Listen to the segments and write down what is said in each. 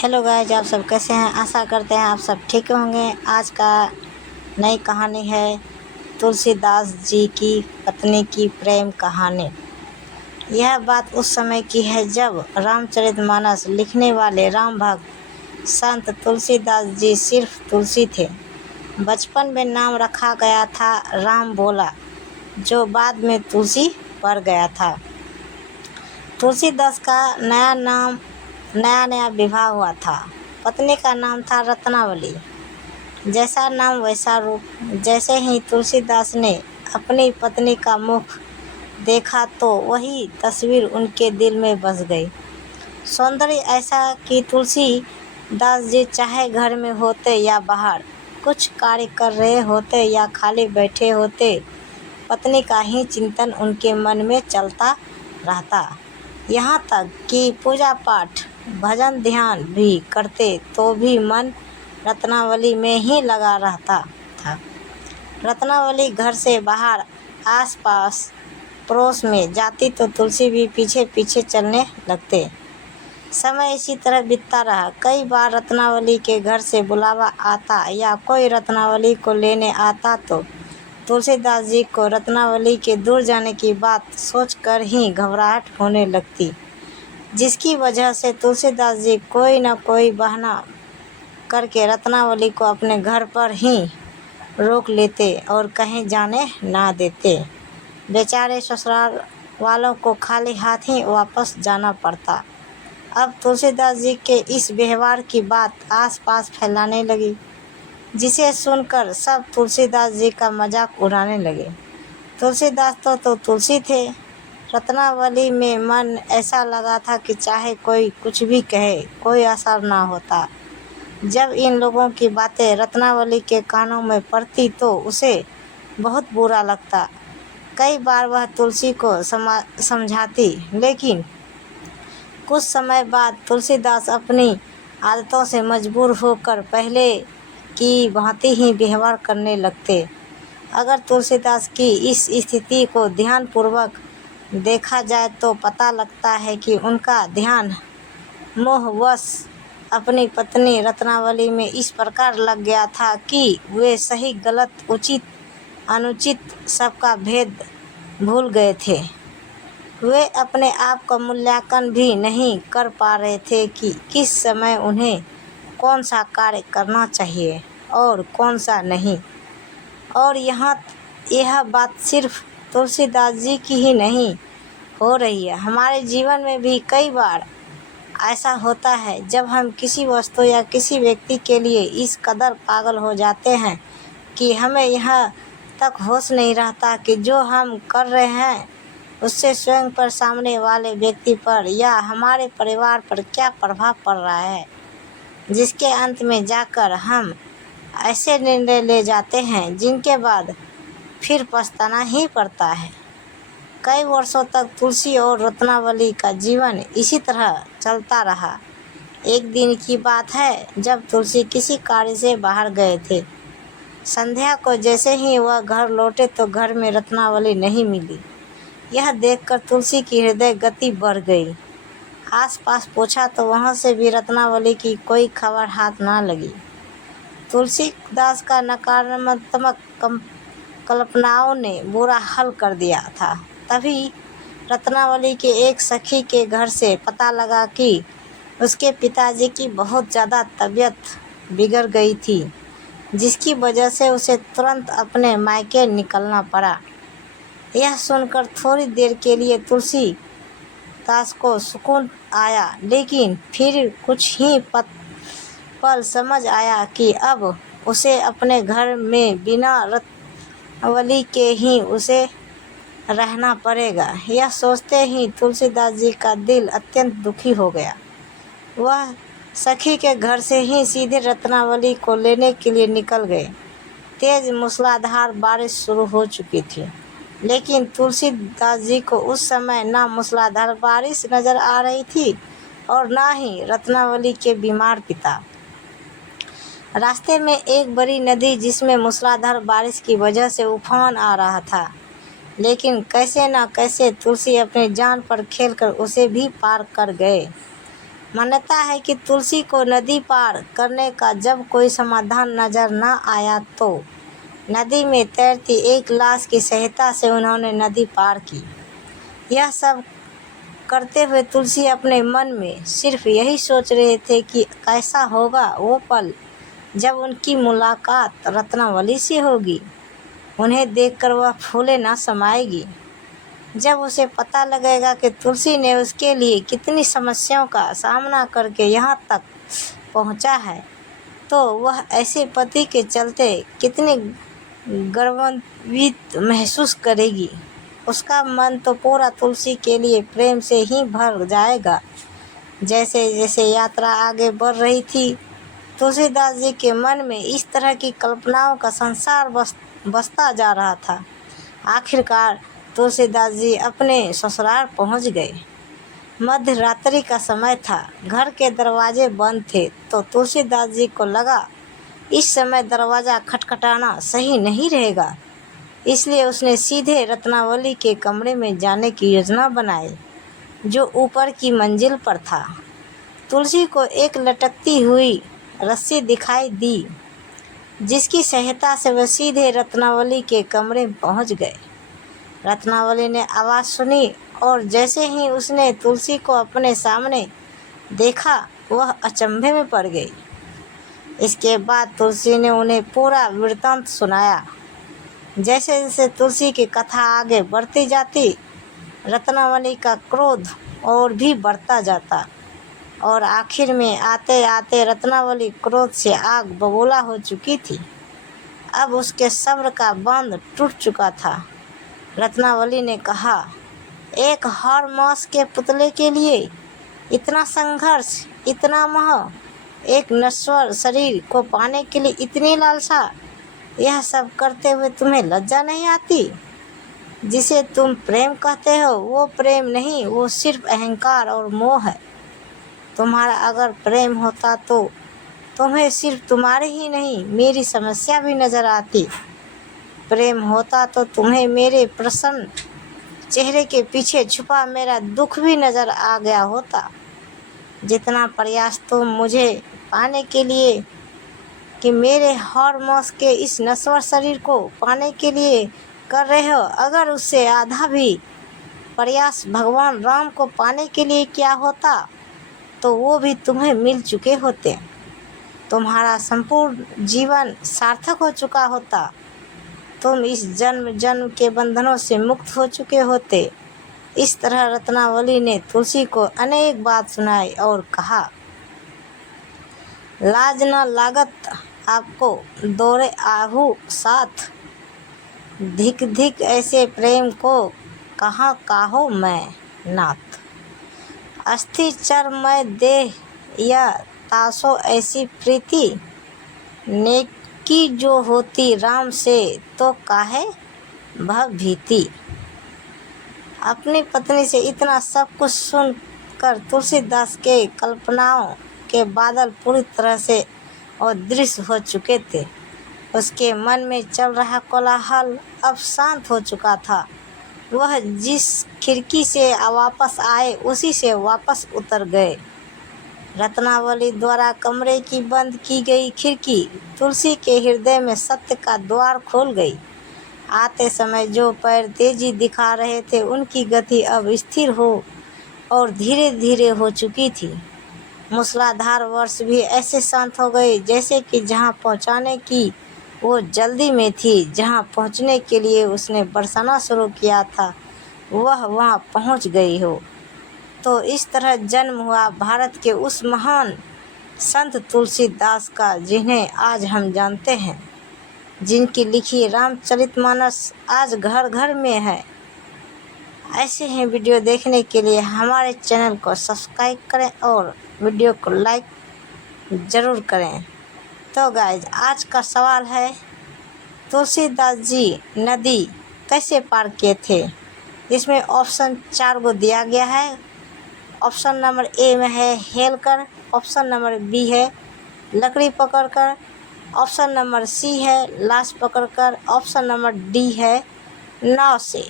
Hello guys, आप सब कैसे हैं। आशा करते हैं आप सब ठीक होंगे। आज का नई कहानी है तुलसीदास जी की पत्नी की प्रेम कहानी। यह बात उस समय की है जब रामचरितमानस लिखने वाले राम भक्त संत तुलसीदास जी सिर्फ तुलसी थे। बचपन में नाम रखा गया था राम बोला, जो बाद में तुलसी पड़ गया था। तुलसीदास का नया विवाह हुआ था। पत्नी का नाम था रत्नावली। जैसा नाम वैसा रूप। जैसे ही तुलसीदास ने अपनी पत्नी का मुख देखा तो वही तस्वीर उनके दिल में बस गई। सौंदर्य ऐसा कि तुलसीदास जी चाहे घर में होते या बाहर, कुछ कार्य कर रहे होते या खाली बैठे होते, पत्नी का ही चिंतन उनके मन में चलता रहता। यहाँ तक कि पूजा पाठ भजन ध्यान भी करते तो भी मन रत्नावली में ही लगा रहता था। रत्नावली घर से बाहर आस पास पड़ोस में जाती तो तुलसी भी पीछे पीछे चलने लगते। समय इसी तरह बीतता रहा। कई बार रत्नावली के घर से बुलावा आता या कोई रत्नावली को लेने आता तो तुलसीदास जी को रत्नावली के दूर जाने की बात सोचकर ही घबराहट होने लगती, जिसकी वजह से तुलसीदास जी कोई न कोई बहाना करके रत्नावली को अपने घर पर ही रोक लेते और कहीं जाने ना देते। बेचारे ससुराल वालों को खाली हाथ ही वापस जाना पड़ता। अब तुलसीदास जी के इस व्यवहार की बात आस-पास फैलाने लगी, जिसे सुनकर सब तुलसीदास जी का मजाक उड़ाने लगे। तुलसीदास तो तुलसी थे। रत्नावली में मन ऐसा लगा था कि चाहे कोई कुछ भी कहे, कोई असर ना होता। जब इन लोगों की बातें रत्नावली के कानों में पड़ती तो उसे बहुत बुरा लगता। कई बार वह तुलसी को समझाती, लेकिन कुछ समय बाद तुलसीदास अपनी आदतों से मजबूर होकर पहले की भांति ही व्यवहार करने लगते। अगर तुलसीदास की इस स्थिति को ध्यानपूर्वक देखा जाए तो पता लगता है कि उनका ध्यान मोहवश अपनी पत्नी रत्नावली में इस प्रकार लग गया था कि वे सही गलत उचित अनुचित सबका भेद भूल गए थे। वे अपने आप का मूल्यांकन भी नहीं कर पा रहे थे कि किस समय उन्हें कौन सा कार्य करना चाहिए और कौन सा नहीं। और यह बात सिर्फ तुलसीदास जी की ही नहीं हो रही है। हमारे जीवन में भी कई बार ऐसा होता है जब हम किसी वस्तु या किसी व्यक्ति के लिए इस कदर पागल हो जाते हैं कि हमें यहाँ तक होश नहीं रहता कि जो हम कर रहे हैं उससे स्वयं पर, सामने वाले व्यक्ति पर या हमारे परिवार पर क्या प्रभाव पड़ रहा है, जिसके अंत में जाकर हम ऐसे निर्णय ले जाते हैं जिनके बाद फिर पछताना ही पड़ता है। कई वर्षों तक तुलसी और रत्नावली का जीवन इसी तरह चलता रहा। एक दिन की बात है जब तुलसी किसी कार्य से बाहर गए थे। संध्या को जैसे ही वह घर लौटे तो घर में रत्नावली नहीं मिली। यह देखकर तुलसी की हृदय गति बढ़ गई। आसपास पूछा तो वहाँ से भी रत्नावली की कोई खबर हाथ ना लगी। तुलसीदास का नकारात्मक कल्पनाओं ने बुरा हाल कर दिया था। तभी रत्नावली के एक सखी के घर से पता लगा कि उसके पिताजी की बहुत ज़्यादा तबीयत बिगड़ गई थी, जिसकी वजह से उसे तुरंत अपने मायके निकलना पड़ा। यह सुनकर थोड़ी देर के लिए तुलसीदास को सुकून आया, लेकिन फिर कुछ ही पल समझ आया कि अब उसे अपने घर में बिना रत्नावली के ही उसे रहना पड़ेगा। यह सोचते ही तुलसीदास जी का दिल अत्यंत दुखी हो गया। वह सखी के घर से ही सीधे रत्नावली को लेने के लिए निकल गए। तेज मूसलाधार बारिश शुरू हो चुकी थी, लेकिन तुलसीदास जी को उस समय ना मूसलाधार बारिश नजर आ रही थी और ना ही रत्नावली के बीमार पिता। रास्ते में एक बड़ी नदी जिसमें मूसलाधार बारिश की वजह से उफान आ रहा था, लेकिन कैसे न कैसे तुलसी अपनी जान पर खेलकर उसे भी पार कर गए। मान्यता है कि तुलसी को नदी पार करने का जब कोई समाधान नजर न आया तो नदी में तैरती एक लाश की सहायता से उन्होंने नदी पार की। यह सब करते हुए तुलसी अपने मन में सिर्फ यही सोच रहे थे कि कैसा होगा वो पल जब उनकी मुलाकात रत्नावली से होगी। उन्हें देखकर वह फूले न समाएगी। जब उसे पता लगेगा कि तुलसी ने उसके लिए कितनी समस्याओं का सामना करके यहाँ तक पहुँचा है, तो वह ऐसे पति के चलते कितनी गर्वान्वित महसूस करेगी। उसका मन तो पूरा तुलसी के लिए प्रेम से ही भर जाएगा। जैसे जैसे यात्रा आगे बढ़ रही थी, तुलसीदास जी के मन में इस तरह की कल्पनाओं का संसार बसता जा रहा था। आखिरकार तुलसीदास जी अपने ससुराल पहुंच गए। मध्य रात्रि का समय था, घर के दरवाजे बंद थे, तो तुलसीदास जी को लगा इस समय दरवाज़ा खटखटाना सही नहीं रहेगा। इसलिए उसने सीधे रत्नावली के कमरे में जाने की योजना बनाई, जो ऊपर की मंजिल पर था। तुलसी को एक लटकती हुई रस्सी दिखाई दी, जिसकी सहायता से वह सीधे रत्नावली के कमरे में पहुंच गए। रत्नावली ने आवाज़ सुनी और जैसे ही उसने तुलसी को अपने सामने देखा, वह अचंभे में पड़ गई। इसके बाद तुलसी ने उन्हें पूरा वृत्तांत सुनाया। जैसे जैसे तुलसी की कथा आगे बढ़ती जाती, रत्नावली का क्रोध और भी बढ़ता जाता और आखिर में आते आते रत्नावली क्रोध से आग बबूला हो चुकी थी। अब उसके सब्र का बांध टूट चुका था। रत्नावली ने कहा, एक हर मांस के पुतले के लिए इतना संघर्ष, इतना मोह, एक नश्वर शरीर को पाने के लिए इतनी लालसा, यह सब करते हुए तुम्हें लज्जा नहीं आती? जिसे तुम प्रेम कहते हो वो प्रेम नहीं, वो सिर्फ अहंकार और मोह है। तुम्हारा अगर प्रेम होता तो तुम्हें सिर्फ तुम्हारे ही नहीं, मेरी समस्या भी नज़र आती। प्रेम होता तो तुम्हें मेरे प्रसन्न चेहरे के पीछे छुपा मेरा दुख भी नज़र आ गया होता। जितना प्रयास तुम मुझे पाने के लिए कि मेरे हर मांस के इस नश्वर शरीर को पाने के लिए कर रहे हो, अगर उससे आधा भी प्रयास भगवान राम को पाने के लिए क्या होता, तो वो भी तुम्हें मिल चुके होते। तुम्हारा संपूर्ण जीवन सार्थक हो चुका होता। तुम इस जन्म जन्म के बंधनों से मुक्त हो चुके होते। इस तरह रत्नावली ने तुलसी को अनेक बात सुनाई और कहा, लाज न लागत आपको दौरे आहू साथ, धिक धिक ऐसे प्रेम को कहाँ काहो मैं नाथ। अस्थि चरमय देह या तासो ऐसी प्रीति, नेकी जो होती राम से तो काहे भव भीति। अपनी पत्नी से इतना सब कुछ सुनकर तुलसीदास के कल्पनाओं के बादल पूरी तरह से अदृश्य हो चुके थे। उसके मन में चल रहा कोलाहल अब शांत हो चुका था। वह जिस खिड़की से वापस आए उसी से वापस उतर गए। रत्नावली द्वारा कमरे की बंद की गई खिड़की तुलसी के हृदय में सत्य का द्वार खोल गई। आते समय जो पैर तेजी दिखा रहे थे, उनकी गति अब स्थिर हो और धीरे धीरे हो चुकी थी। मूसलाधार वर्ष भी ऐसे शांत हो गए जैसे कि जहाँ पहुँचाने की वो जल्दी में थी, जहाँ पहुँचने के लिए उसने बरसाना शुरू किया था, वह वहाँ पहुँच गई हो। तो इस तरह जन्म हुआ भारत के उस महान संत तुलसीदास का, जिन्हें आज हम जानते हैं, जिनकी लिखी रामचरितमानस आज घर घर में है। ऐसे ही वीडियो देखने के लिए हमारे चैनल को सब्सक्राइब करें और वीडियो को लाइक ज़रूर करें। तो गाइज, आज का सवाल है, तुलसीदास जी नदी कैसे पार किए थे? इसमें ऑप्शन 4 को दिया गया है। ऑप्शन नंबर ए में है हेल कर, ऑप्शन नंबर बी है लकड़ी पकड़कर, ऑप्शन नंबर सी है लाश पकड़कर, ऑप्शन नंबर डी है नाव से।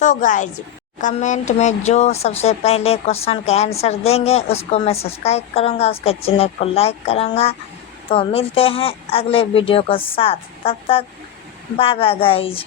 तो गाइज, कमेंट में जो सबसे पहले क्वेश्चन का आंसर देंगे उसको मैं सब्सक्राइब करूँगा, उसके चैनल को लाइक करूँगा। तो मिलते हैं अगले वीडियो के साथ, तब तक बाय बाय गाइज।